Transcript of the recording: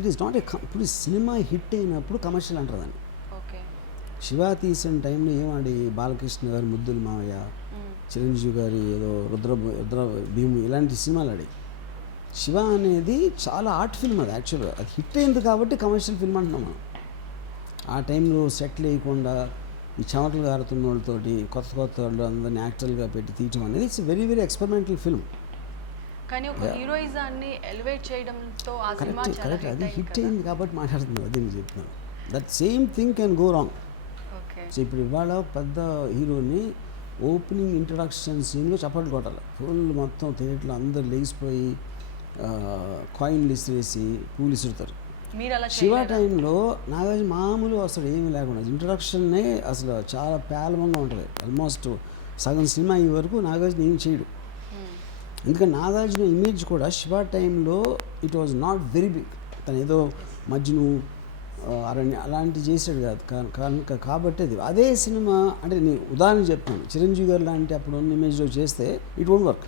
It is not ఇప్పుడు cinema hit అయినప్పుడు commercial అంటారు దాన్ని. ఓకే. శివ తీసిన టైంలో ఏమాడి బాలకృష్ణ గారు ముద్దుల మావయ్య, చిరంజీవి గారి ఏదో రుద్ర భీము ఇలాంటి సినిమాలు ఆడి. శివ అనేది చాలా ఆర్ట్ ఫిల్మ్, అది యాక్చువల్గా అది హిట్ అయింది కాబట్టి కమర్షియల్ ఫిల్మ్ అంటున్నాం మనం. ఆ టైంలో సెట్లు వేయకుండా ఈ చెమటలు గారుతున్న వాళ్ళతోటి కొత్త వాళ్ళు అందరినీ యాక్టర్లుగా పెట్టి తీయటం అనేది it's very very experimental film. కానీ ఒక హీరోయిజాన్ని ఎలివేట్ చేయడంతో ఆ సినిమా చాలా కరెక్ట్ అది హిట్ హిట్ అయింది కాబట్టి మాట్లాడుతున్నాను. అది నేను చెప్తున్నాను. That same thing can go wrong. Okay. So ఇప్పుడు ఇవాళ పెద్ద హీరోని ఓపెనింగ్ ఇంట్రడక్షన్ సీన్లో చప్పట్లు కొట్టాలి, ఫుల్ మొత్తం థియేటర్లో అందరు లేచిపోయి కాయిన్లు ఇసిరేసి పూలు ఇసురుతారు. మీరు అలా శివ టైంలో నాగార్జున మామూలు అసలు ఏమీ లేకుండా ఇంట్రడక్షన్నే అసలు చాలా పేలవంగా ఉంటుంది. ఆల్మోస్ట్ సగం సినిమా ఈ వరకు నాగార్జున ఏం చేయడు. ఎందుకంటే నాగార్జున ఇమేజ్ కూడా శివ టైంలో it was not very big. తను ఏదో మజ్ను అరణ్య అలాంటివి చేసాడు కాదు. కాబట్టి అదే సినిమా అంటే నేను ఉదాహరణ చెప్తాను, చిరంజీవి గారు లాంటి అప్పుడు ఉన్న ఇమేజ్లో చేస్తే ఇట్ వోంట్ వర్క్.